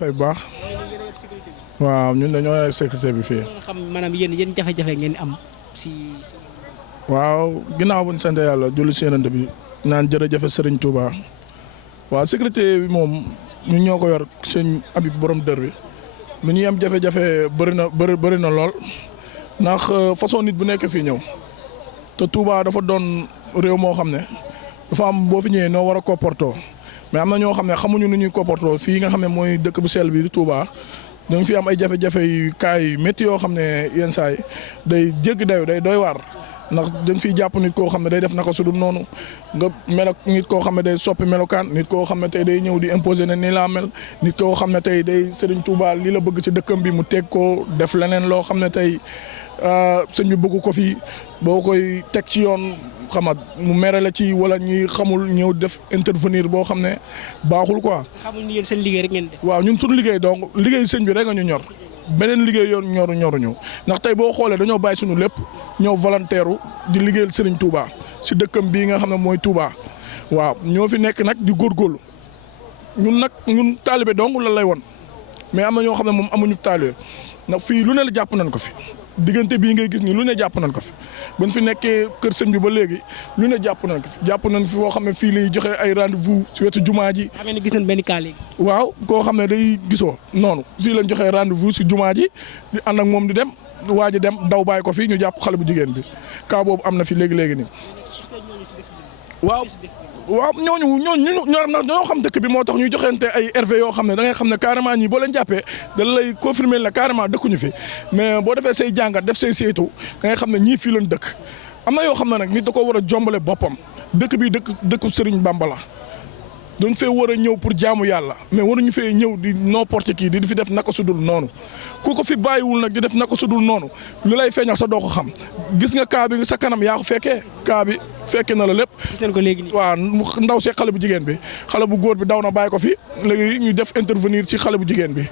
fay bu baax. waaw ñun dañoo yore sécurité bi fii. xam maanaam yéen jafe-jafe ngeen am si. waaw ginnaaw bu ñu sant yàlla julli si Yonent bi naan jërëjëf Serigne Touba waaw sécurité bi moom ñun ñoo ko yor sëñ Habib borom dër bi lu ñuy am jafe-jafe bëri na lool ndax façon nit bu nekk fii ñëw te Touba dafa doon réew moo xam ne dafa am boo fi ñëwee noo war a comportoo mais am na ñoo xam ne xamuñu nu ñuy comportoo fii nga xam ne mooy dëkk bu sell bi di Touba dañ fi am ay jafe-jafe yu kaay métti yoo xam ne yenn saa yi day jéggi dayu day doy waar. ndax dañ fiy jàpp nit koo xam ne day def naka su dul noonu nga melo nit koo xam ne day soppi melokaan nit koo xam ne tey day ñëw di imposer ne nii laa mel nit koo xam ne tey day Serigne Touba lii la bëgg ci dëkkam bi mu teg ko def leneen loo xam ne tey sëñ bi bëgg ko fi boo koy teg ci yoon xamat mu mere la ci wala ñuy xamul ñëw def intervenir boo xam ne baaxul quoi. xamul ni yéen seen liggéey rek ngeen def. waaw ñun suñu liggéey donc liggéey sëñ bi rek nga ñu ñor. beneen liggéey yoon ñoruñu ndax tey boo xoolee dañoo bàyyi suñu lépp ñëw volontaire di liggéeyal Serigne Touba si dëkkam bii nga xam ne mooy Touba waaw ñoo fi nekk nag di góorgóorlu ñun taalibe dong lan lay won mais am na ñoo xam ne moom amuñu taalibe ndax fii lu ne la jàpp nañ ko fi diggante bii ngay gis ni lu ne jàpp nañ ko fi buñ fi nekkee kër sëñ bi ba léegi lu ne jàpp nañ ko fi jàpp nañ fi foo xam ne fii lay joxe ay rendez-vous si wetu jumaa ji. xam ne gis nañ benn cas léegi. waaw koo xam ne day gisoo noonu fii lañ joxe rendez-vous si jumaa ji di ànd ak moom di dem waa ji dem daw bàyyi ko fii ñu jàpp xale bu jigéen bi cas boobu am na fi léegi nii. waaw ñoo xam dëkk bi moo tax ñuy joxente ay RV yoo xam ne da ngay xam ne carrément ñii boo leen jàppee da lay confirmer la carrément dëkkuñu fi mais boo defee say jàngat def say saytu da ngay xam ne ñii fii lañ dëkk am na yoo xam ne nag nit da ko war a jombale boppam dëkk bi dëkku Serigne Bamba la dañ fee war a ñëw pour jaamu yàlla mais waruñu fee ñëw di n'importe qui di fi def naka sudul noonu ku ko fi bàyyiwul nag di def naka sudul noonu lu lay feeñal sa doo ko xam gis nga kaa bi sa kanam yaa ko fekkee kaa bi fekke na la lépp. gis nañ ko léegi nii. waaw ndaw see xale bu jigéen bi xale bu góor bi daw na bàyyi ko fi léegi ñu def intervenir ci xale bu jigéen bi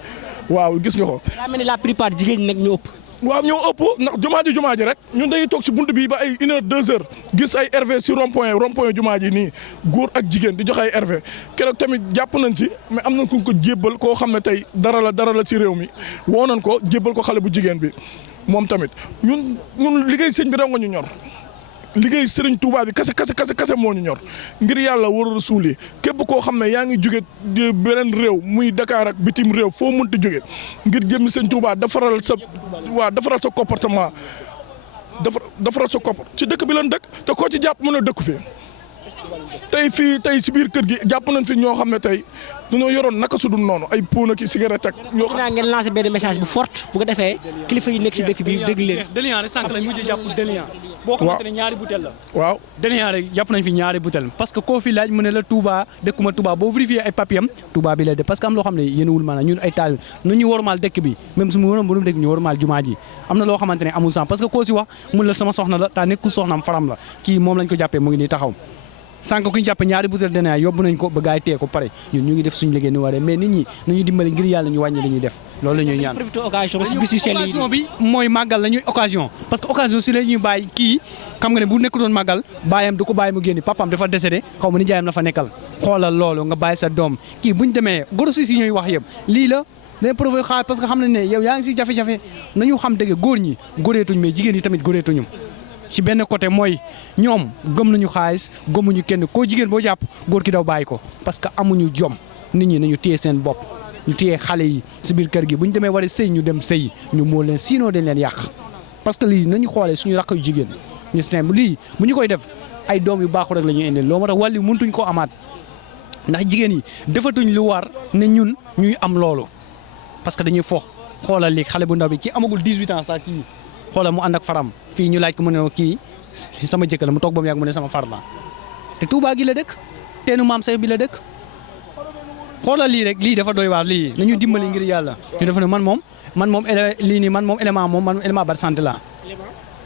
waaw gis nga ko. daa mel ni la plupart jigéen ñi nag ñu ëpp. waaw ñoo ëpp ndax jumaa ji rek ñun dañuy toog si bunt bi ba ay 1 heure 2 heures gis ay RV si rond point jumaa ji nii góor ak jigéen di joxe ay RV keroog tamit jàpp nañ ci mais am nañ ku ko jébbal koo xam ne tey dara la si réew mi woo nañ ko jébbal ko xale bu jigéen bi moom tamit ñun liggéey sëñ bi da nga ñu ñor liggéey Serigne Touba bi kase moo ñu ñor ngir yàlla war a suuli képp koo xam ne yaa ngi jóge beneen réew muy Dakar ak bitim réew foo mënti jóge ngir jëmmi Serigne Touba defaral sa comportement defaral sa comportement ci dëkk bi lan dëkk te koo ci jàpp mën a dëkku fi tey si biir kër gi jàpp nañ fi ñoo xam ne tey dañoo yoroon naka su dul noonu ay pono ki cigarette ak yoo xam ngeen lancé benn message bu fort bu ko defee kilifa yi nekk si dëkk bi dégg leen. Déliant rek sànq lañ mujj jàpp Déliant boo xamante ne ñaari butéel la. waaw Déliant rek jàpp nañ fi ñaari butéel parce que koo fi laaj mu ne la Touba dëkkuma Touba boo vérifié ay papier am Touba bi la de parce que am loo xam ne yéenewul maanaam ñun ay taal nu ñu wormaal dëkk bi même su mu waroon mënum dëkk ñu wormaal jumaa ji am na loo xamante ne amul sens parce que koo si wax mun la sama soxna la taa nekkul soxnaam faram la kii moom lañ ko jàppee mu ngi nii taxaw sànq ku ñu jàppe ñaari butéel Déliant yóbbu nañ ko ba gaay tee ko pare ñun ñu ngi def suñu liggéey ni waree mais nit ñi nañu dimbali ngir yàlla ñu wàññi li ñuy def loolu la ñuy ñaan occasion bi mooy màggal la ñuy occasion parce que occasion si la ñuy bàyyi kii xam nga ne bu nekk doon màggal bàyyam du ko bàyyi mu génni papaam dafa décédé xaw ma ni jaayam la fa nekkal xoolal loolu nga bàyyi sa doom kii buñ demee grossiste yi ñuy wax yëpp lii la day provoqué xaar parce que xam nañ ne yow yaa ngi si jafe-jafe nañu xam dëgg góor ñi góoreetuñ mais jigéen yi tamit góoreetuñu ci benn côté mooy ñoom gëm nañu xaalis gëmuñu kenn koo jigéen boo jàpp góor ki daw bàyyi ko parce que amuñu jom nit ñi nañu téye seen bopp ñu téye xale yi si biir kër gi bu ñu demee war a sëy ñu dem sëy ñu moo leen sinon dañ leen yàq parce que lii nañu xoolee suñu rakk yu jigéen ñu si lii bu ñu koy def ay doom yu baaxu rek la ñuy indil loo moo tax wàllu mëntuñ koo amaat ndax jigéen yi defatuñ lu war ne ñun ñuy am loolu parce que dañuy fo xoolal léegi xale bu ndaw bi kii amagul 18 ans sax kii xoolal mu ànd ak faram fii ñu laaj ko mu ne kii sama jëkkër la mu toog ba mu yàgg mu ne sama far la te Touba gi la dëkk teenu maam say bi la dëkk xoolal lii rek lii dafa doy waar lii nañu dimbali ngir yàlla ñu def ne man moom lii nii man moom élément bar santé la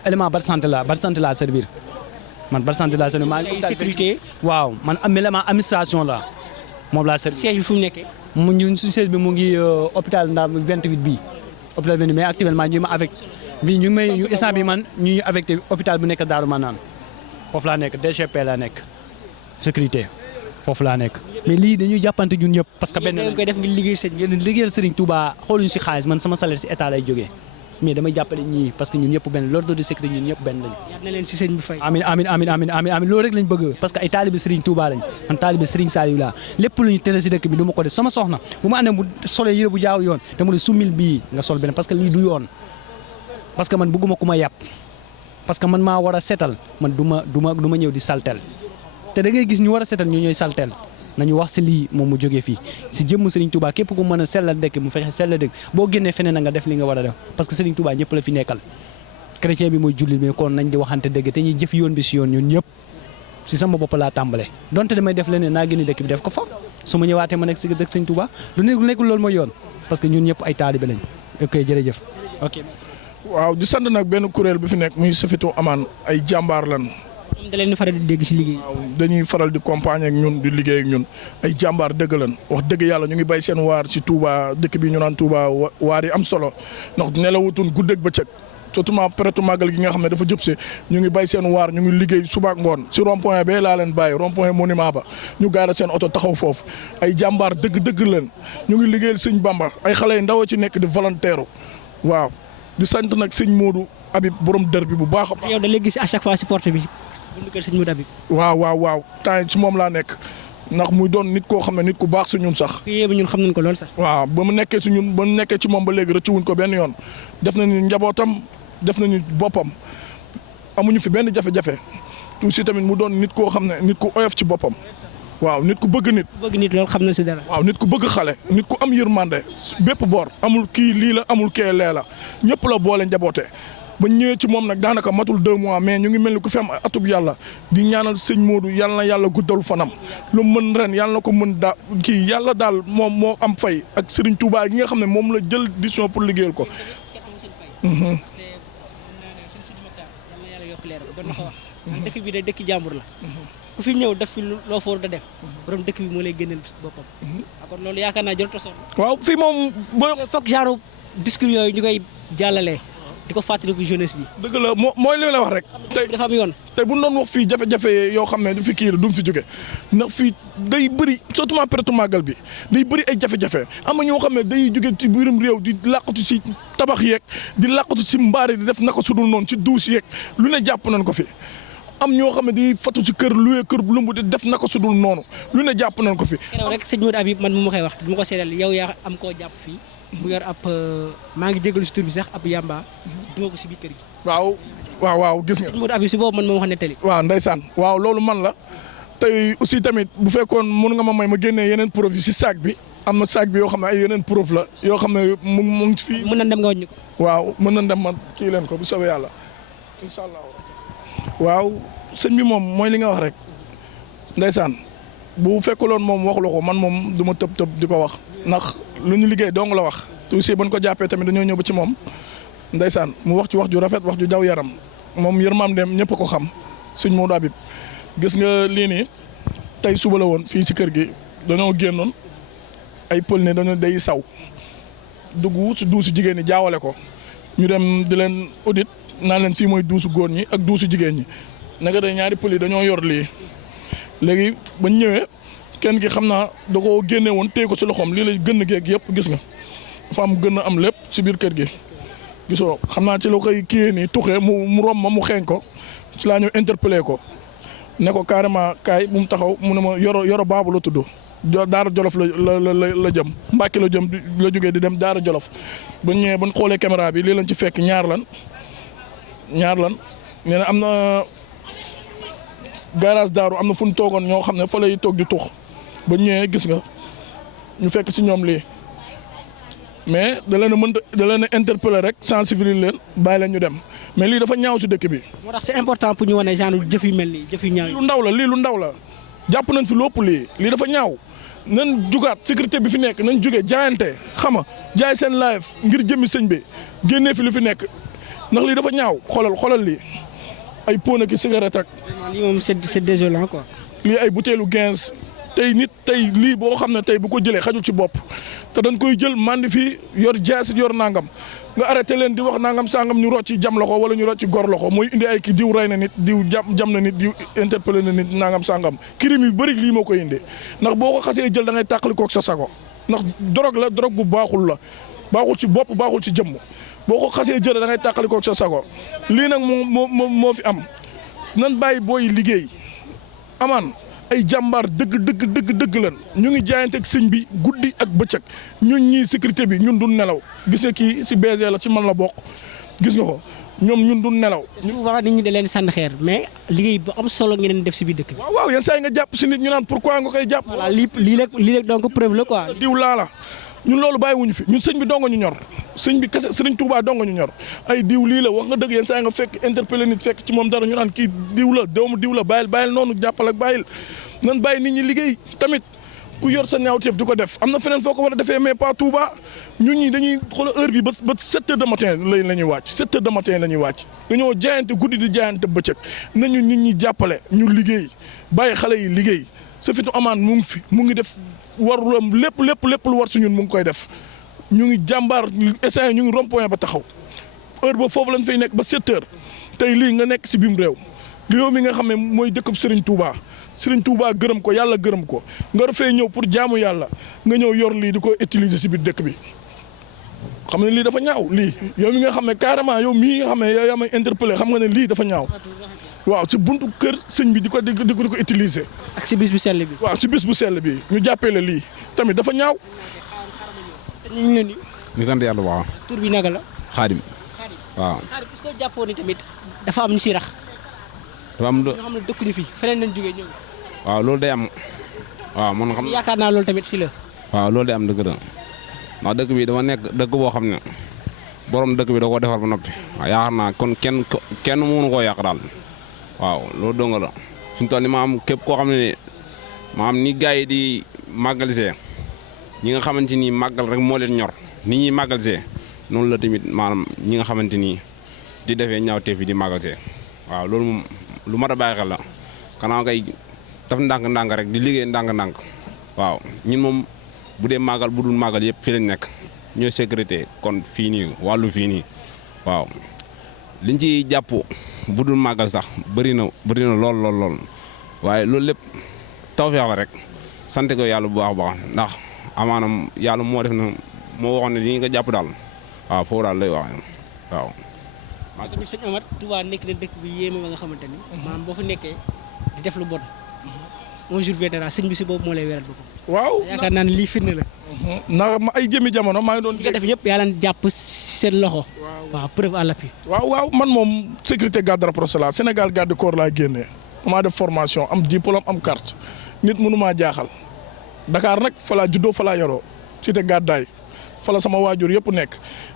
élément bar santé la servir man bar santé la servir maa ngi sécurité waaw man élément administration la moom laa servir siège bi fu mu nekkee mu ñun su siège bi mu ngi hôpital Ndam 28 bii hôpital 28 mais actuellement ñu ma avec bi ñu may ñu instant bi man ñu affecté hôpital bu nekk Daaru Manaan foofu laa nekk DGP laa nekk sécurité foofu laa nekk mais lii dañuy jàppante ñun ñëpp parce que benn dañ koy def ngir liggéey sëñ bi. ngeen liggéeyal Serigne Touba xooluñu si xaalis man sama salaire si état lay jógee mais damay jàppale ñii parce que ñun ñëpp benn l'ordre de sécurité ñun ñëpp benn lañu. yal na leen si sëñ bi fay. amiin loolu rek lañ bëgg parce que ay taalibe Serigne Touba lañ man taalibe Serigne Saliou laa lépp lu ñu tere si dëkk bi du ma ko def sama soxna bu ma àndee mu solee yére bu jaawul yoon te mu ne sumil bii nga sol beneen parce que lii du yoon parce que man bëgguma ku ma yàpp parce que man maa war a setal man du ma ñëw di saltel te da ngay gis ñu war a setal ñu ñooy saltel nañu wax si lii moom mu jógee fii si jëmm Serigne Touba képp ku mën a sellal dëkk mu fexe sellal dëkk boo génnee feneen na nga def li nga war a def parce que Serigne Touba ñëpp la fi nekkal chrétien bi mooy jullit bi kon nañ di waxante dëgg te ñuy jëf yoon bi si yoon ñun ñëpp si sama bopp laa tàmbale donte damay def leneen naa génne dëkk bi def ko fa su ma ñëwaatee ma nekk si dëkk Serigne Touba du nekkul loolu mooy yoon parce que ñun ñëpp ay taalibe lañ ok jërëjëf ok. waaw di sant nag benn kuréel bi fi nekk muy Safitou Amaan ay jàmbaar lan moom da leen di faral di dégg si liggéey. waaw dañuy faral di compagnie ak ñun di liggéey ak ñun ay jàmbaar dëgg lan wax dëgg yàlla ñu ngi bay seen waar si Touba dëkk bi ñu naan Touba waar yi am solo ndax nelawutuñ guddeeg bëccëg surtout période màggal gi nga xam ne dafa jub si ñu ngi bay seen waar ñu ngi liggéey suba ak ngoon si rond point ba laa leen bàyyi rond point monument ba ñu gaara seen oto taxaw foofu ay jàmbaar dëgg leen ñu ngi liggéeyal sëñ Bamba ay xale yu ndaw ci nekk di volontaire waaw di sant nag sëñ Modou Habib borom dër bi bu baax a baax. yow da léegi gis à chaque fois si porte bi bu ñu kër sëñ Modou Habib. waaw temps ci moom laa nekk ndax muy doon nit koo xam ne nit ku baax su ñun sax. kii yëpp ñun xam nañ ko lool sax. waaw ba mu nekkee ci moom ba léegi rëccuwuñ ko benn yoon def nañu njabootam def nañu boppam amuñu fi benn jafe-jafe aussi tamit mu doon nit koo xam ne nit ku oyof ci boppam. waaw nit ku bëgg nit. bëgg nit loolu xam na si dara. waaw nit ku bëgg xale nit ku am yërmande bépp boor amul kii lii la amul kee lee la ñëpp la boole njaboote ba ñëwee ci moom nag daanaka matul 2 mois mais ñu ngi mel ni ku fi am atub yàlla di ñaanal sëñ Modou yàlla na yàlla guddal fanam lu mën ren yàlla na ko mën kii yàlla daal moom moo am fay ak Serigne Touba gi nga xam ne moom la jël décision pour liggéeyal ko. dëkk bi de dëkk jàmbur la. ku fi ñëw def fi loo foor da def borom dëkk bi moo lay génneel boppam. kon loolu yaakaar naa jërëjëf sonn. waaw fii moom foog genre discours yooyu ñu koy jàllalee di ko fàttaliku jeunesse bi. dëgg la mooy li la wax rek. tey dafa am yoon. tey bu ñu doon wax fii jafe-jafe yoo xam ne du fi kii du mu fi jóge ndax fii day bëri surtout période màggal bi day bëri ay jafe-jafe am na ñoo xam ne day jóge ci biirum réew di làqatu ci tabax yeeg di làqatu ci mbaari di def naka sudul noonu ci duus yeeg lu ne jàpp nañ ko fi. am ñoo xam ne di fatu ci kër luwee kër lumb di def naka sudul noonu lu ne jàpp nañ ko fi. keroog rek sëñ Modou Habib man mu ma koy wax bu ma ko seedal yow yaa am koo jàpp fii mu yor ab maa ngi jégalu si tur bi sax ab yamba duma ko si biir kër gi. waaw gis nga. sëñ Modou Habib si boobu man moo wax nettali. waaw ndeysaan waaw loolu man la tey aussi tamit bu fekkoon mun nga ma may ma génnee yeneen preuve yi si sac bi am na sac bi yoo xam ne ay yeneen preuve la yoo xam ne mu ngi fii. mën na dem nga wàññi ko. waaw mën na dem man kii leen ko bu soobee yàlla incha allah. waaw sëñ bi moom mooy li nga wax rek ndeysaan bu fekkuloon moom waxu la ko man moom du ma tëb di ko wax ndax lu ñu liggéey dong la wax te aussi ban ko jàppee tamit dañoo ñëw ba ci moom ndeysaan mu wax ci wax ju rafet wax ju daw yaram moom yërmaam dem ñëpp a ko xam sëñ Modou Habib gis nga lii nii tey suba la woon fii si kër gi dañoo génnoon ay pël ne dañoo day saw dugg si duusu jigéen ñi jaawale ko ñu dem di leen audit naan leen fii mooy duusu góor ñi ak duusu jigéen ñi naka day ñaari pël yi dañoo yor lii léegi bañ ñëwee kenn ki xam naa da koo génne woon téye ko si loxoom lii lay gën geeg yëpp gis nga dafa am gën a am lépp si biir kër gi gisoo xam naa ci la koy kiyee nii tuxee mu romb ma mu xeeñ ko ci laa ñëw interpellé ko ne ko carrément kaay bu mu taxaw mu ne ma yoro baabu la tudd Daara Jolof la jëm Mbàkke la jëm la jógee di dem Daara Jolof ba ñëwee ba xoolee caméra bi lii lañ ci fekk ñaar lan nee na am na garage daaru am na fu ñu toogoon ñoo xam ne fa lay toog di tux ba ñëwee gis nga ñu fekk si ñoom lii mais da leen a interpeller rek sensibiliser leen bàyyi leen ñu dem mais lii dafa ñaaw si dëkk bi. moo tax c'est important pour ñu wane genre jëf yu mel nii jëf yu ñaaw yi. lii lu ndaw la jàpp nañ fi lépp lii dafa ñaaw nañ jugaat sécurité bi fi nekk nañ jógee jaayante xama jaay seen live ngir jëmmi sëñ bi génnee fi lu fi nekk ndax lii dafa ñaaw xoolal lii ay pot ak cigarette ak. lii moom c'est désolant quoi. lii ay butéelu 15 tey nit tey lii boo xam ne tey bu ko jëlee xajul ci bopp te dañ koy jël mandi fii yor jaasit yor nangam nga arrêté leen di wax nangam sangam ñu rocci jam loxo wala ñu rocci gor loxo mooy indi ay ki diw rey na nit diw jam na nit diw interpellé na nit nangam sangam crime yu bëri lii moo koy indee ndax boo ko xasee jël da ngay tàqali koog sa sago ndax drogue la drogue bu baaxul la baaxul ci bopp baaxul ci jëmm boo ko xasee jël da ngay tàqali koog sa sago lii nag moo fi am nan bàyyi booy liggéey amaan ay jàmbaar dëgg lan ñu ngi jaayante ak sëñ bi guddi ak bëccëg ñun ñii sécurité bi ñun du nelaw gis nga kii si BG la si man la bokk gis nga ko ñoom ñun du nelaw. souvent nit ñi da leen sànni xeer mais liggéey bu am solo ngeen def si biir dëkk bi. waaw yenn saa yi nga jàpp si nit ñu naan pourquoi nga koy jàpp. voilà lii rek donc preuve la quoi. diw laa la ñun loolu bàyyiwuñu fi ñun sëñ bi donga ñu ñor sëñ bi kese sëriñ Touba donga ñu ñor ay diw lii la wax nga dëgg yenn saa yi nga fekk interpellé nit fekk ci moom dara ñu naan kii diw la doomu diw la bàyyil noonu jàppal ak bàyyil nan bàyyi nit ñi liggéey tamit ku yor sa ñaawteef di ko def am na feneen foo ko war a defee mais pas Touba ñun ñi dañuy xoolal heure bi ba 7 heures de matin la ñuy wàcc 7 heures de matin la ñuy wàcc dañoo jaayante guddi di jaayante bëccëg nañu nit ñi jàppale ñu liggéey bàyyi xale yi liggéey sa fitu amaan mu ngi fi mu ngi def warulam lépp lu war si ñun mu ngi koy def ñu ngi jàmbaar essayé ñu ngi rond-point ba taxaw heure ba foofu lañ fay nekk ba 7 heures tey lii nga nekk si biim réew mi nga xam ne mooy dëkkub Serigne Touba gërëm ko yàlla gërëm ko nga dafay ñëw pour jaamu yàlla nga ñëw yor lii di ko utiliser si biir dëkk bi xam ne lii dafa ñaaw lii yow mi nga xam ne carrément yow mii nga xam ne yow yaa may interpellé xam nga ne lii dafa ñaaw waaw si buntu kër sëñ bi di ko utiliser. ak si bis bu sell bi. waaw si bis bu sell bi ñu jàppee la lii tamit dafa ñaaw. sëñ ñu ngi leen di. ñu sant yàlla bu baax. tur bi naka la. Xaadim. waaw Xaadim est-ce que jàppoon ni tamit dafa am ñu si rax. dafa am ñoo xam ne dëkkuñu fi feneen lañ jógee ñëw. waaw loolu day am waaw man xam yaakaar naa loolu tamit si la. waaw loolu day am dëgg la ndax dëkk bi dafa nekk dëkk boo xam ne borom dëkk bi da koo defar ba noppi waaw yaakaar naa kon kenn mënu koo yàq daal waaw loolu dong la fi mu toll nii maam képp koo xam ne maam ni gars yi di màggalisee ñi nga xamante ni màggal rek moo leen ñor ni ñuy màggalisee noonu la tamit maanaam ñi nga xamante ni di defee ñaawteef yi di màggalisee waaw loolu moom lu mat a bàyyi xel la kanaa kay daf ndànk-ndànk rek di liggéey ndànk-ndànk waaw ñun moom bu dee màggal bu dul màggal yëpp fii lañ nekk ñooy sécurité kon fii nii wàllu fii nii waaw liñ ci jàpp bu dul màggal sax bëri na lool waaye loolu lépp tawfeex la rek sant ko yàlla bu baax a baax ndax amaanam yàlla moo def na moo waxoon ne li nga jàpp daal waaw foofu daal lay wax waaw. tamit sëñ Omar Touba nekk na dëkk bi yéeme ba nga xamante ni maanaam boo fa nekkee di def lu bon un jour viendra sëñ bi si boobu moo lay weral ba ko. waaw yaakaar naa ne lii firnde la. ndax ay jëmi jamono maa ngi doon. li nga def ñëpp yàlla na jàpp seen loxo. waaw preuve à l'appui. waaw man moom sécurité garde rapprochée la Sénégal garde corps laa génnee maa def formation am diplôme am carte nit mënu maa jaaxal Dakar nag fa laa juddoo fa laa yoroo cité gàddaay fa la sama waajur yëpp nekk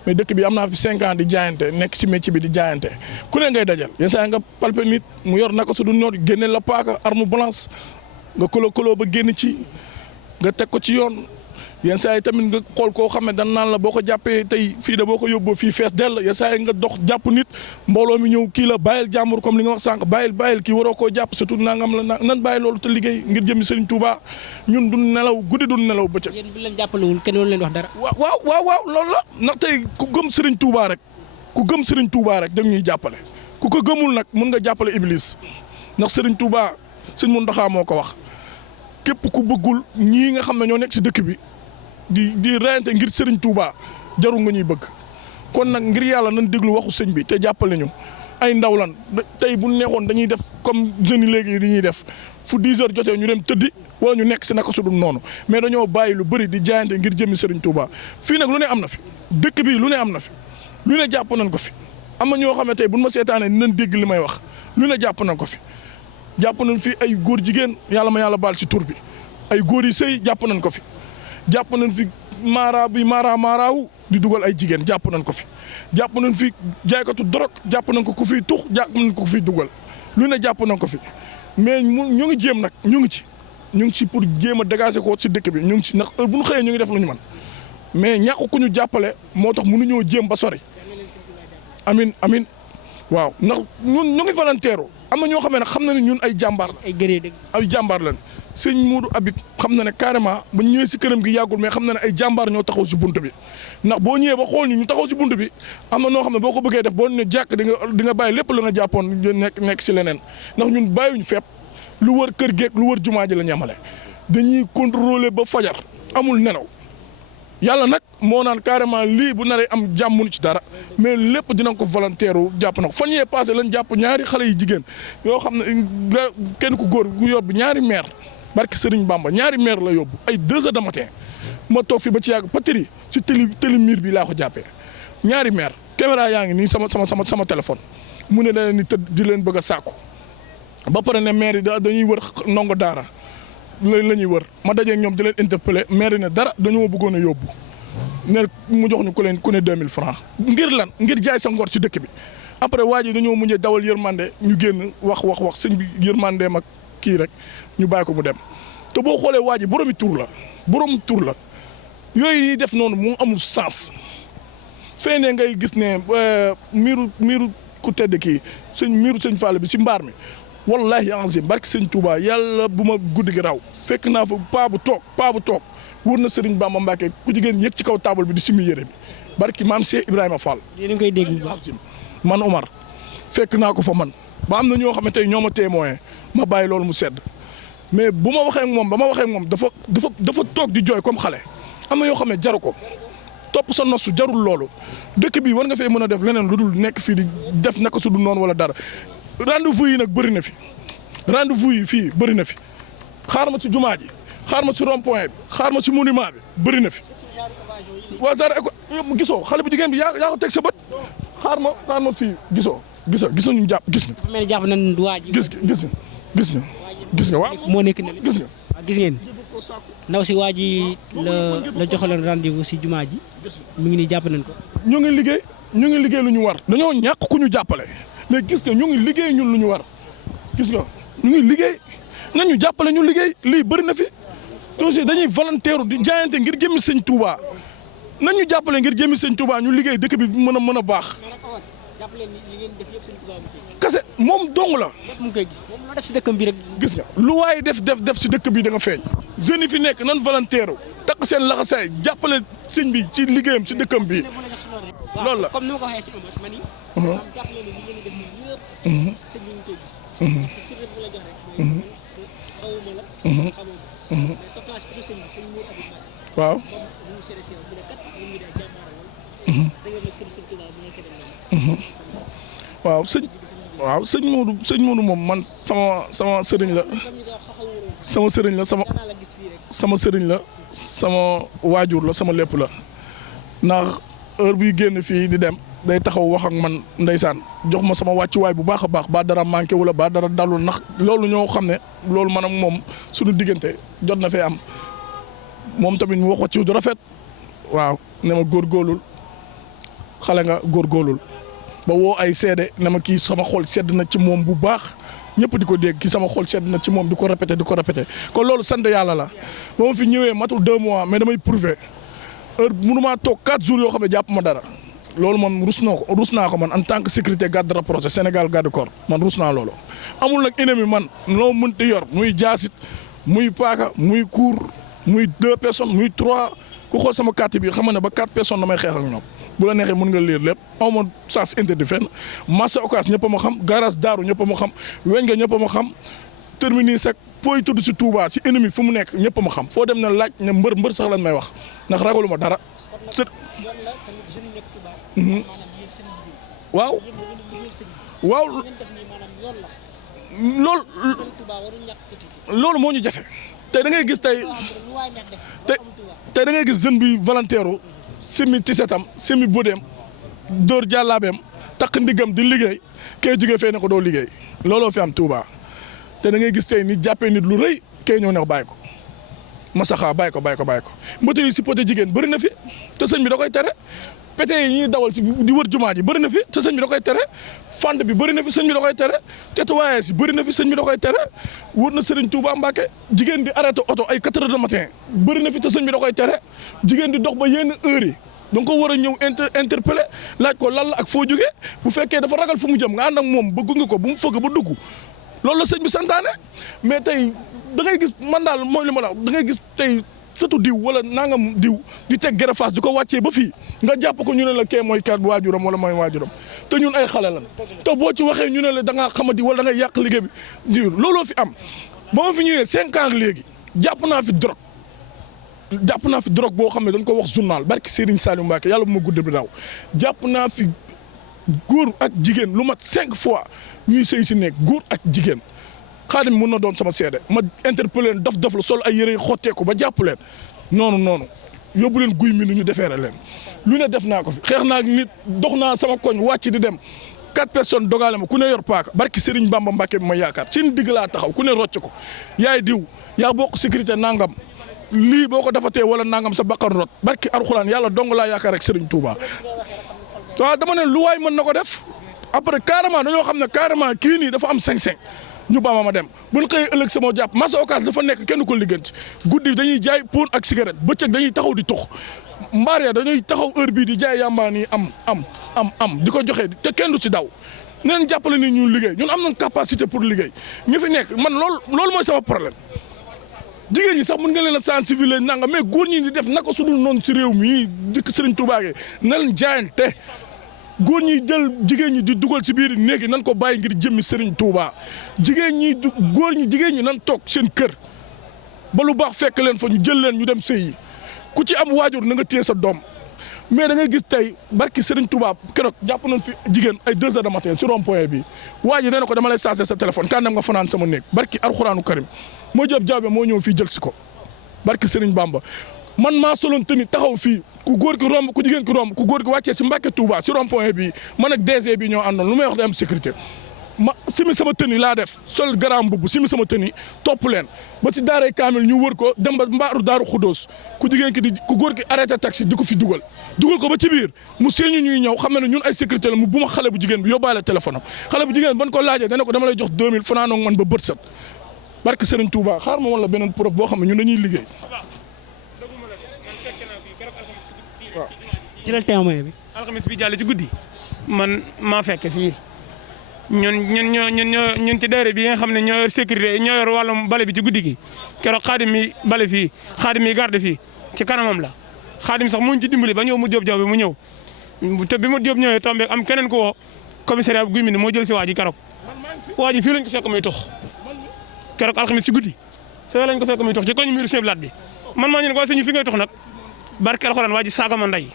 mais dëkk bi am naa fi 5 ans di jaayante nekk si métier bi di jaayante ku ne ngay dajal yenn saa nga palpe nit mu yor naka su du noor génne la paaka arme blanche nga kolo ba génn ci nga teg ko ci yoon yenn saa yi tamit nga xool koo xam ne dan naan la boo ko jàppee tey fii da boo ko yóbboo fii fees dell yenn saa yi nga dox jàpp nit mbooloo mi ñëw kii la bàyyil jàmbur comme li nga wax sànq bàyyil kii waroo koo jàpp surtout nangam la nan bàyyi loolu te liggéey ngir jëmi Serigne Touba ñun du nelaw guddi du nelaw bëccëg. yéen bu leen jàppalewul kenn waru leen wax dara. waaw loolu la ndax tey ku gëm Serigne Touba rek da ñuy jàppale ku ko gëmul nag mun nga jàppale Iblis ndax Serigne Touba Serigne Mountakha moo ko wax képp ku bëggul ñii nga xam ne ñoo nekk si dëkk bi di reyante ngir Serigne Touba jarul nga ñuy bëgg kon nag ngir yàlla nañ déglu waxu sëñ bi te jàppale ñu ay ndaw lan tey bu neexoon dañuy def comme jeunes yi léegi di ñuy def fu 10 heures jotee ñu dem tëddi wala ñu nekk si naka su dul noonu mais dañoo bàyyi lu bëri di jaayante ngir jëmi Serigne Touba fii nag lu ne am na fi dëkk bi lu ne am na fi lu ne jàpp nañ ko fi am na ñoo xam ne tey buñ ma seetaanee dinañ dégg li may wax lu ne jàpp nañ ko fi jàpp nañ fi ay góor jigéen yàlla ma yàlla baal ci tur bi ay góor yi sëy jàpp nañ ko fi jàpp nañ fi maaraawu di dugal ay jigéen jàpp nañ ko fi jàpp nañ fi jaaykatu dorog jàpp nañ ko ku fiy tux jàpp nañ ko ku fiy dugal lu ne jàpp nañ ko fi mais ñu ngi jéem nag ñu ngi ci pour jéem a dégager ko si dëkk bi ñu ngi ci ndax bu ñu xëyee ñu ngi def lu ñu mën mais ñàkk ku ñu jàppale moo tax mënuñoo jéem ba sori amin waaw ndax ñu ngi volontaire am na ñoo xam ne xam na ne ñun ay jàmbaar la ay gëree dëgg. ay jàmbaar lañ sëñ Modou Habib xam na ne carrément ba ñëwee si këram gi yàggul mais xam na ne ay jàmbaar ñoo taxaw si bunt bi ndax boo ñëwee ba xool ñu taxaw si bunt bi am na noo xam ne boo ko bëggee def boo ne jàkk di nga bàyyi lépp la nga jàppoon nekk si leneen ndax ñun bàyyiwuñu fépp lu wër kër geek lu wër jumaa ji la ñamale dañuy contrôler ba fajar amul nelaw yàlla nag moo naan carrément lii bu naree am jàmm ci dara mais lépp dinañ ko volontaire jàpp na ko fan yee passé lañ jàpp ñaari xale yu jigéen yoo xam ne kenn ku góor gu yóbbu ñaari maire barki Sëriñ Bamba ñaari maire la yóbbu ay 2 heures de matin ma toog fi ba ci yàgg patrie si télé miir bi laa ko jàppee ñaari maire caméra yaa ngi nii sama téléphone mu ne da leen di tëdd di leen bëgg a sàkku ba pare ne maire yi dañuy wër ndongo daara la ñuy wër ma dajeeg ñoom di leen interpellé maire ne dara dañoo bëggoon a yóbbu ne mu jox ñu ku ne 2000 francs ngir lan ngir jaay sa ngor ci dëkk bi après waa ji dañoo mujjee dawal yërmande ñu génn wax sëñ bi yërmande mag kii rek ñu bàyyi ko mu dem te boo xoolee waa ji borom tur la yooyu yi def noonu mu amul sens fee ne ngay gis ne miiru ku tedd kii miiru sëñ Fall bi si mbaar mi wallahi azim barki sëñ Touba yàlla bu ma guddi gi raw fekk naa fa paa bu toog wóor na Sëriñ Bamba Mbàkke ku jigéen yëg ci kaw taabal bi di simi yére bi barki maam Cheikh Ibrahima Fall. yéen a ngi koy dégg bu baax. man Omar fekk naa ko fa man ba am na ñoo xamante ne ñoo ma témoin ma bàyyi loolu mu sedd mais bu ma waxee ak moom ba ma waxee ak moom dafa toog di jooy comme xale am na yoo xam ne jaru ko topp sa nosu jarul loolu dëkk bi war nga fee mën a def leneen lu dul nekk fii di def naka su du noonu wala dara rendez-vous yi nag bëri na fi rendez-vous yi fii bëri na fi xaar ma ci jumaa ji xaar ma ci rond-point bi xaar ma ci monument bi bëri na fi waa Zara gisoo xale bu jigéen bi yaa ko teg sa bët xaar ma fii gisoo ñu jàpp gis nga. dafa mel ni jàpp nañ du waa ji. gis nga waaw. moo nekk ne gis nga. gis ngeen ndaw si waa ji la joxaloon rendez-vous si jumaa ji mi ngi nii jàpp nañ ko. ñu ngi liggéey lu ñu war. dañoo ñàkk ku ñu jàppale mais gis nga ñu ngi liggéey ñun lu ñu war gis nga ñu ngi liggéey nañu jàppale ñu liggéey lii bëri na fi aussi dañuy volontaire di jaayante ngir jëmi sëñ Touba nañu jàppale ngir jëmi sëñ Touba ñu liggéey dëkk bi mën a baax. kase moom dong la. mu ngi koy gis moom loo def si dëkkam bi rek. gis nga lu waay def si dëkk bi da nga feeñ. jeunes yi fi nekk nan volontaire takk seen laxasaay jàppale sëñ bi ci liggéeyam si dëkkam bi loolu la. comme ni ma ko waxee ci Omar ma ni. jàppale ni li ngeen di def nii yëpp. sëñ bi ñu koy gis. parce que firnde bu la jox rek. xawuma la. xamoo ko. mais surtout si sëñ bi sëñ Modou Habib Mbacké. waaw. moom mu seede si yow mu ne kat ñu ngi dee jàmbaar woon. sëñ bi nag sëñ Tuubaa mu ngi seede loolu. waaw sëñ Modou moom man sama sëriñ la sama sëriñ la sama waajur la sama lépp la ndax heure buy génn fii di dem day taxaw wax ak man ndeysaan jox ma sama wàccuwaay bu baax a baax ba dara manqué wala ba dara dalul ndax loolu ñoo xam ne loolu man ak moom suñu diggante jot na fee am moom tamit mu wax ci du rafet waaw ne ma góorgóorlul xale nga góorgóorlul ba woo ay seede ne ma kii sama xol sedd na ci moom bu baax ñëpp di ko dégg kii sama xol sedd na ci moom di ko répété kon loolu sant yàlla la ba ma fi ñëwee matul 2 mois mais damay prouver heure mënumaa toog 4 jours yoo xam ne jàpp ma dara loolu man rus naa ko man en tant que sécurité garde rapproché Sénégal garde corps man rus naa loolu. amul nag ennemi man loo mënti yor muy jaasit muy paaka muy kuur muy 2 personnes muy 3 ku xool sama carte bi xam ne ba 4 personnes damay xeex ak ñoom. bu la neexee mën nga lire lépp aw ma sens interdit fenn marché Ocass ñëpp a ma xam garage Daaru ñëpp a ma xam weñ nga ñëpp a ma xam terminus ak fooy tudd si Touba si ennemi fu mu nekk ñëpp a ma xam foo dem ne laaj ne mbër sax lañ may wax ndax ragalu ma dara. waaw loolu moo ñu jafe tey da ngay gis tey da ngay gis jeune bi volontaire semi tisetam semi bodem dóor jàllaabeem takk ndigam di liggéey kay jógee fee ne ko doo liggéey looloo fi am Touba te da ngay gis tey nit jàppee nit lu rëy kay ñëw ne ko bàyyi ko masaxa bàyyi ko mbëte yi si poté jigéen bëri na fi te sëñ bi da koy tere pété yi ñuy dawal ci di wër jumaa ji bëri na fi te sëñ bi da koy tere fand bi bëri na fi sëñ bi da koy tere tettuwaaye si bëri na fi sëñ bi da koy tere wër na Serigne Touba Mbacke jigéen di arrêté oto ay 4 heures du matin bëri na fi te sëñ bi da koy tere jigéen di dox ba yenn heures yi da nga ko war a ñëw interpeller laaj ko lan la ak foo jógee bu fekkee dafa ragal fu mu jëm nga ànd ak moom ba gunge ko bu mu fëgg ba dugg loolu la sëñ bi santaane mais tey da ngay gis man daal mooy li ma la wax da ngay gis tey surtout diw wala nangam diw di teg gerefaas di ko wàccee ba fii nga jàpp ko ñu ne la kee mooy kat waajuram wala mooy waajuram te ñun ay xale lan te boo ci waxee ñu ne la da ngaa xamadi wala da ngay yàq liggéey bi diw looloo fi am ba ma fi ñëwee 5 ans léegi jàpp naa fi drogue boo xam ne dañ ko wax journal barki Serigne Saliou Mbacké yàlla bu ma gudd bi daw jàpp naa fi góor ak jigéen lu mat 5 fois ñuy sëy si nekk góor ak jigéen Xaadim mën na doon sama seede ma interpellé leen dof la sol ay yére yi xotteeku ba jàpp leen noonu yóbbu leen guy mi ñu defeere leen lu ne def naa ko fi xeex naa nit dox naa sama koñ wàcc di dem 4 personnes dogale ma ku ne yor paaka barki Serigne Bamba Mbacké bi ma yaakaar seen digg laa taxaw ku ne rocc ko yaay diw yaa bokk sécurité nangam lii boo ko dafatee wala nangam sa bakkan rot barki Alxuraan yàlla dong laa yaakaar rek Serigne Touba waaw dama ne lu waay mën na ko def après carrément dañoo xam ne carrément kii nii dafa am 5-5 ñu ba ma dem bu ñu xëyee ëllëg sama jàpp masa occas dafa nekk kenn ko ligganti guddi dañuy jaay poon ak cigarette bëccëg dañuy taxaw di tux mbaar ya dañuy taxaw heure bii di jaay yàmbaa nii am di ko joxe te kenn du ci daw neen jàppale ni ñu liggéey ñun am nañ capacité pour liggéey ñu fi nekk man loolu mooy sama problème jigéen ñi sax mën nga leen a sensibiliser nanga mais góor ñi di def naka su dul noonu ci réew mi dëkk Serigne Touba ge na leen jaayante góor ñi jël jigéen ñi di dugal ci biir néegi nan ko bàyyi ngir jëmmi Serigne Touba jigéen ñi nan toog seen kër ba lu baax fekk leen fa ñu jël leen ñu dem sëy yi ku ci am waajur na nga téye sa doom mais da ngay gis tey barki Serigne Touba keroog jàpp nañ fi jigéen ay 2 heures de matin ci rond point bi waa ji nee na ko dama lay charger sa téléphone kan dem nga fanaan sama néeg barki Alxuraanu Karim moo jëb jawbe moo ñëw fii jël si ko barki Serigne Bamba man maa soloon tëni taxaw fii ku góor ki romb ku jigéen ki romb ku góor ki wàccee si Mbacké Touba si rond point bi man ak DG bi ñoo àndoon lu may wax day am sécurité ma simi sama tëni laa def sol garam mbubb simi sama tëni topp leen ba ci daaray kaamil ñu wër ko dem ba mbaaru daaru xudóos ku jigéen ki ku góor ki arrêté taxi di ko fi dugal ko ba ci biir mu seeñu ñuy ñëw xam ne ñun ay sécurité la mu bu ma xale bu jigéen bi yóbbaale téléphone am xale bu jigéen ban ko laajee dana ko dama lay jox 2000 fanaanoog man ba bët set barke Serigne Touba xaar ma woon la beneen preuve boo xam ne ñun dañuy liggéey waaw jëlal témoin bi. alxames bi jàll ci guddi man maa fekke fii ñun ci daayira bi nga xam ne ñoo yor sécurité ñoo yor wàllum bale bi ci guddi gi keroog xaadim mi bale fii xaadim mi garde fii ci kanamam la xaadim sax muñ ci dimbali ba ñëw mu jóob jaw bi mu ñëw te bi mu jóob ñëwee tombé am keneen ko woo commissariat Guy Mbind moo jël si waa ji keroog waa ji fii lañ ko fekk muy tux keroog alxames ci guddi fii lañ ko fekk muy tux ci koñ miir seblaat bi man maa ñu ne ko sëñ fi ngay tux nag barke alxuraan waa ji saaga ma ndey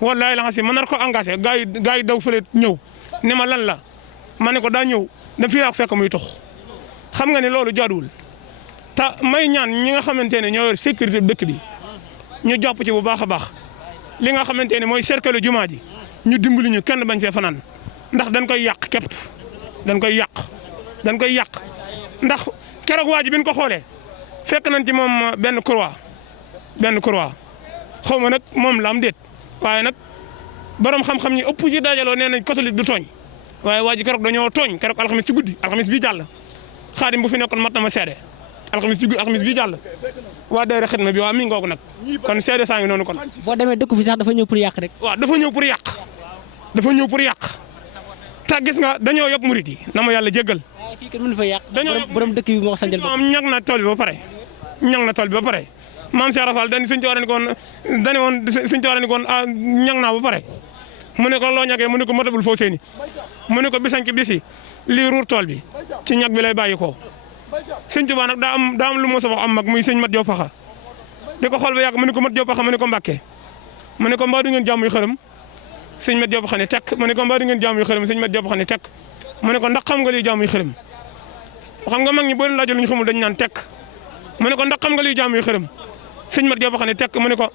wallaay la nga si ma nar ko engagé gaa yi daw fële ñëw ne ma lan la ma ne ko daa ñëw da fii laa ko fekk muy tux xam nga ne loolu jaaduwul te may ñaan ñi nga xamante ne ñoo yor sécurité dëkk bi ñu jàpp ci bu baax a baax li nga xamante ne mooy cercle jumaa ji ñu dimbali ñu kenn bañ fee fanaan ndax dañ koy yàq képp dañ koy yàq ndax keroog waa ji bi ñu ko xoolee fekk nañ ci moom benn croix xaw ma nag moom la am déet waaye nag borom xam-xam ñi ëpp ci dajaloo nee nañ catholique du tooñ waaye waa ji keroog dañoo tooñ keroog alxames ci guddi alxames bii jàll xaadim bu fi nekkoon mat na ma seede alxames ci guddi alxames bii jàll waa daayira xidma bi waa mi ngoogu nag kon seede saa ngi noonu kon. boo demee dëkk fi sax dafa ñëw pour yàq rek. waaw dafa ñëw pour yàq te gis nga dañoo yóbbu murit yi na ma yàlla jéggal. waaye fii kenn mënu fa yàq. dañoo borom dëkk bi moo ko sanjal boppam. moom ñag na tool bi ba pare maam Cheikh Rafal dañ suñ ci war a ni koon ñag naa ba pare mu ne ko loo ñagee mu ne ko motabul foo seeni mu ne ko bisañ ki bisi lii ruur tool bi ci ñag bi lay bàyyi ko sëñ Tuubaa nag daa am lu moo sa wax am mag muy sëñ Mat Jaw Paxa di ko xool ba yàgg mu ne ko Mat Jaw Paxa mu ne ko Mbàkke mu ne ko mbaa du ngeen jaamu yu xërëm sëñ Mat Jaw Paxa ne tekk mu ne ko mbaa du ngeen jaamu yu xërëm sëñ Mat Jaw Paxa ne tekk mu ne ko ndax xam nga lii jaamu yu xërëm xam nga mag ñi boo leen laajee lu ñu xamul dañ naan tekk mu ne ko ndax xam nga lii jaamu yu xërëm sëñ Mat Jaw Paxa ne tekk mu ne ko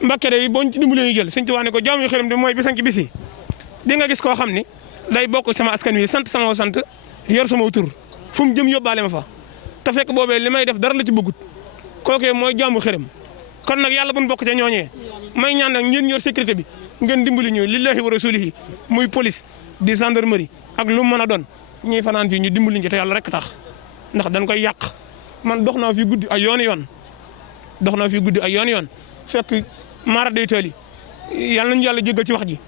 Mbàkke day boo ci dimbalee ñu jël sëñ Tuubaa ne ko jaamu yu xërëm de mooy bisañ ci bisi di nga gis koo xam ni day bokk sama askan wi sant sama sant yor sama tur fu mu jëm yóbbaale ma fa te fekk boobee li may def dara la ci bëggut kookee mooy jaamu xërëm kon nag yàlla buñ bokk ca ñooñee may ñaan nag ngeen yor sécurité bi ngeen dimbali ñu lillahi wa rasulihi muy police di gendarmerie ak lu mu mën a doon ñuy fanaan fii ñu dimbali ñu te yàlla rek tax ndax dañ koy yàq man dox naa fi guddi ay yoon fekk maara day tool yi yàlla nañu yàlla jéggal ci wax ji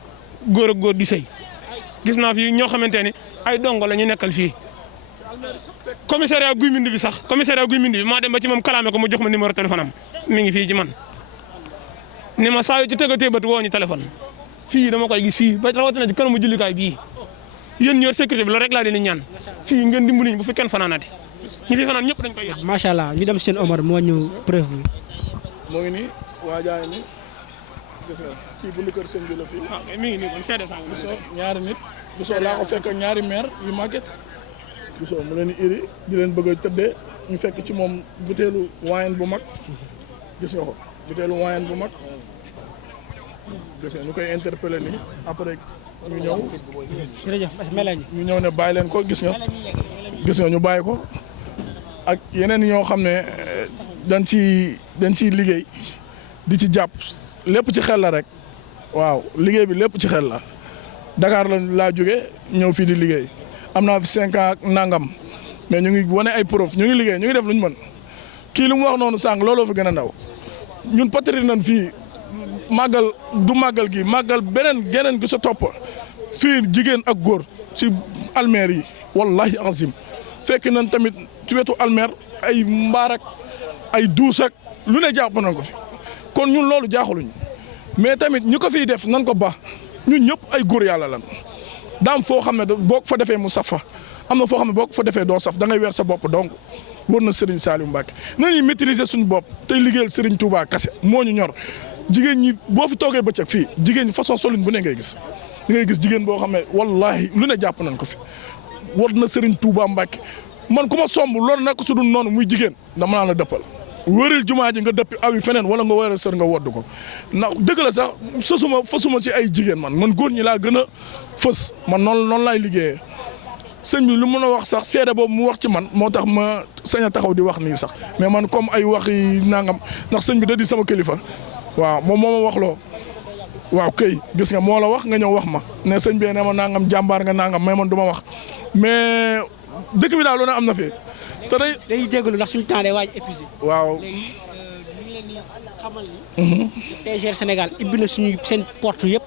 góor ak góor di sëy gis naa fi ñoo xamante ne ay dongo la ñu nekkal fii commissariat Guy Mbind bi maa dem ba ci moom kalaame ko mu jox ma numéro téléphone am mi ngi fii ci man ni ma saa yu ci tëggatee bët woo ñu téléphone fii dama koy gis fii ba rawatina ci kanamu jullikaay bii yéen ñor sécurité bi loolu rek laa leen di ñaan fii ngeen dimbali ñu bu fi kenn fanaanaati ñi fi fanaan ñëpp dañ koy yàq. macha allah ñu dem seen Omar moo ñu preuve bi. moo ngi nii waa jaay ni gis nga kii bu kër sëñ bi la fii. waaw mi ngi nii kon seede saa gisoo ñaari nit gisoo laa ko fekk ñaari maire yu màgget gisoo mu leen di iri di leen bëgg a tëddee ñu fekk ci moom butéelu wine bu mag gis nga ko butéelu wine bu mag gis nga ñu koy interpellé nii après ñu ñëw. jërëjëf Melañ. ñu ñëw ne bàyyi leen ko gis nga ñu bàyyi ko ak yeneen ñoo xam ne dañ ciy liggéey di ci jàpp lépp ci xel la rek waaw liggéey bi lépp ci xel la Dakar laa jóge ñëw fii di liggéey am naa fi 5 ans ak nangam mais ñu ngi wane ay preuve ñu ngi liggéey ñu ngi def lu ñu mën kii lu mu wax noonu sànq looloo fi gën a ndaw ñun patrie nañ fii màggal du màggal gi màggal geneen gi sa topp fii jigéen ak góor ci almeer yi wallahi azim fekk nañ tamit ci wetu almeer ay mbaar ak ay duus ak lu ne jàpp nañ ko fi kon ñun loolu jaaxaluñ mais tamit ñu ko fiy def nan ko ba ñun ñëpp ay góor yàlla lan daam foo xam ne boo ko fa defee mu saf fa am na foo xam ne boo ko fa defee doo saf da ngay weer sa bopp donc war na Serigne Saliou Mbacké nañuy maîtriser suñu bopp tey liggéeyal Serigne Touba kase moo ñu ñor jigéen ñi boo fi toogee bëccëg fii jigéen ñi façon solin bu ne ngay gis jigéen boo xam ne wallahi lu ne jàpp nañ ko fi war na Serigne Touba Mbacké man ku ma somb loolu nag su dul noonu muy jigéen dama naan la dëppal wëril jumaa ji nga dëppi awi feneen wala nga wëral sër nga wodd ko ndax dëgg la sax fasuma si ay jigéen man góor ñi laa gën a fës man noonu laay liggéeyee sëñ bi lu mën a wax sax seede boobu mu wax ci man moo tax ma sañ a taxaw di wax nii sax mais man comme ay wax yi nangam ndax sëñ bi da di sama kilifa waaw moom moo ma wax loo waaw këy gis nga moo la wax nga ñëw wax ma ne sëñ bi ne ma nangam jàmbaar nga nangam mais man du ma wax mais dëkk bi daal loolu am na fi te dañuy jégalu ndax suñu temps day waaj épuisé. waaw léegi ñu ngi leen di xamal ni. TGR Sénégal ibbi na suñuy seen porte yëpp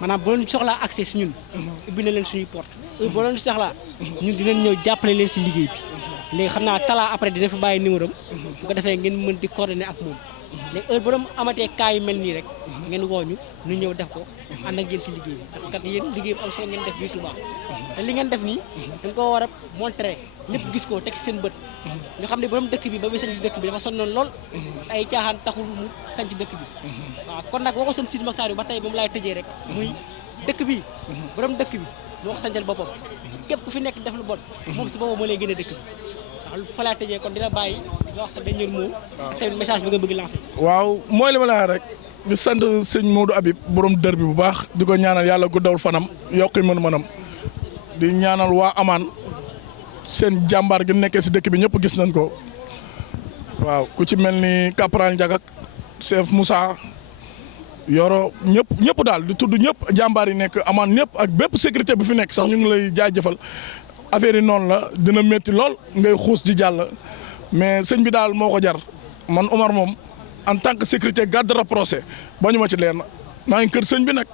maanaam boo leen soxlaa accès si ñun. ibbi na leen suñuy porte boo leen soxlaa ñun dinañ ñëw jàppale leen si liggéey bi léegi xam naa talaa après dina fa bàyyi numéro am bu ko defee ngeen mën di coordonner ak moom léegi heure bu doon amatee cas yu mel nii rek ngeen woo ñu ñëw def ko ànd ak ngeen si liggéey bi ndax kat yéen liggéey bu am solo ngeen def bii Touba te li ngeen def nii dañ ko war a montrer ñëpp gis ko teg si seen bët nga xam ne borom dëkk bi ba muy sanc dëkk bi dafa sonnoon lool ay caaxaan taxul mu sanc dëkk bi waaw kon nag waxo seen Sidi Mokhtar bi ba tey ba mu laay tëjee rek muy dëkk bi borom dëkk bi moo ko sancal boppam képp ku fi nekk def lu bon moom si boppam moo lay gën a dëkk bi waaw fa laay tëjee kon dina bàyyi nga wax sa dernier mot tamit message bi nga bëgg lancer waaw mooy li ma la rek di sant sëñ Modou Habib borom dër bi bu baax di ko ñaanal yàlla guddawul fanam yokki mën-mënam di ñaanal waa amaan seen jàmbaar gi nekkee si dëkk bi ñëpp gis nañ ko waaw ku ci mel ni Kapral Ndiagak chef Moussa Yoro ñëpp daal di tudd ñëpp jàmbaar yi nekk amaan ñëpp ak bépp sécurité bu fi nekk sax ñu ngi lay jaajëfal affaire yi noonu la dina métti lool ngay xuus di jàll mais sëñ bi daal moo ko jar man Omar moom en tant que sécurité garde rapproché ba ñu ma ci leer na maa ngi kër sëñ bi nag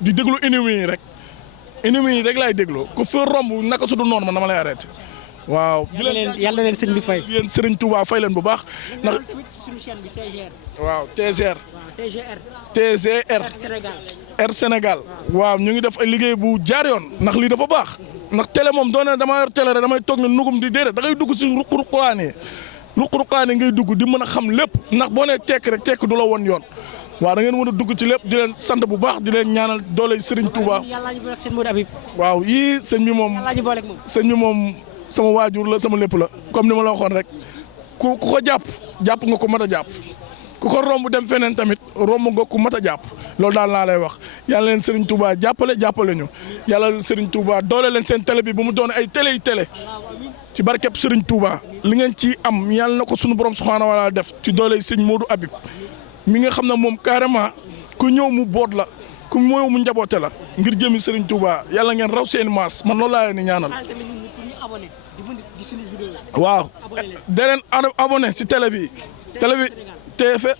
di déglu ennemis yi rek laay dégloo ku fa romb naka su dul noonu man dama lay arrêté waaw. yàlla leen sëñ bi fay. yéen Serigne Touba fay leen bu baax. ndax tamit suñu chaîne bi TGR. waaw TGR. TGR. Air Sénégal. waaw ñu ngi def ay liggéey bu jaar yoon. ndax lii dafa baax. ndax télé moom doone damaa yor télé rek damay toog ne nugum di déedéet da ngay dugg si ruq-ruqaane ngay dugg di mën a xam lépp ndax boo nee tekk rek tekk du la woon yoon. waaw da ngeen mën a dugg ci lépp di leen sant bu baax di leen ñaanal doole Serigne Touba. yàlla ñu boole ak seen Modou Habib. waaw yii sëñ bi moom. yàlla ñu boole ak moom. sëñ bi moom sama waajur la sama lépp la comme ni ma la waxoon rek ku ko jàpp nga ko mat a jàpp ku ko romb dem feneen tamit romb nga ku mat a jàpp loolu daal laa lay wax yàlla leen Serigne Touba jàppale ñu yàlla Serigne Touba doole leen seen télé bi bu mu doon ay télé yi télé ci barkeb Serigne Touba li ngeen ci am yàlla na ko sunu borom subhanahu wa taala def ci doole sëñ Modou Habib mi nga xam ne moom carrément ku ñëw mu boot la ku ñëw mu njaboote la ngir jëmi Serigne Touba yàlla ngeen raw seen maas man loolu laa leen di ñaanal. waaw da leen abonné si télé bi. TGR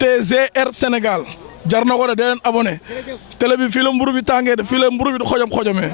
TGR Sénégal jar na ko de dee leen abonné télé bi fii la mburu bi tàngee de fii la mburu bi di xojom xojomee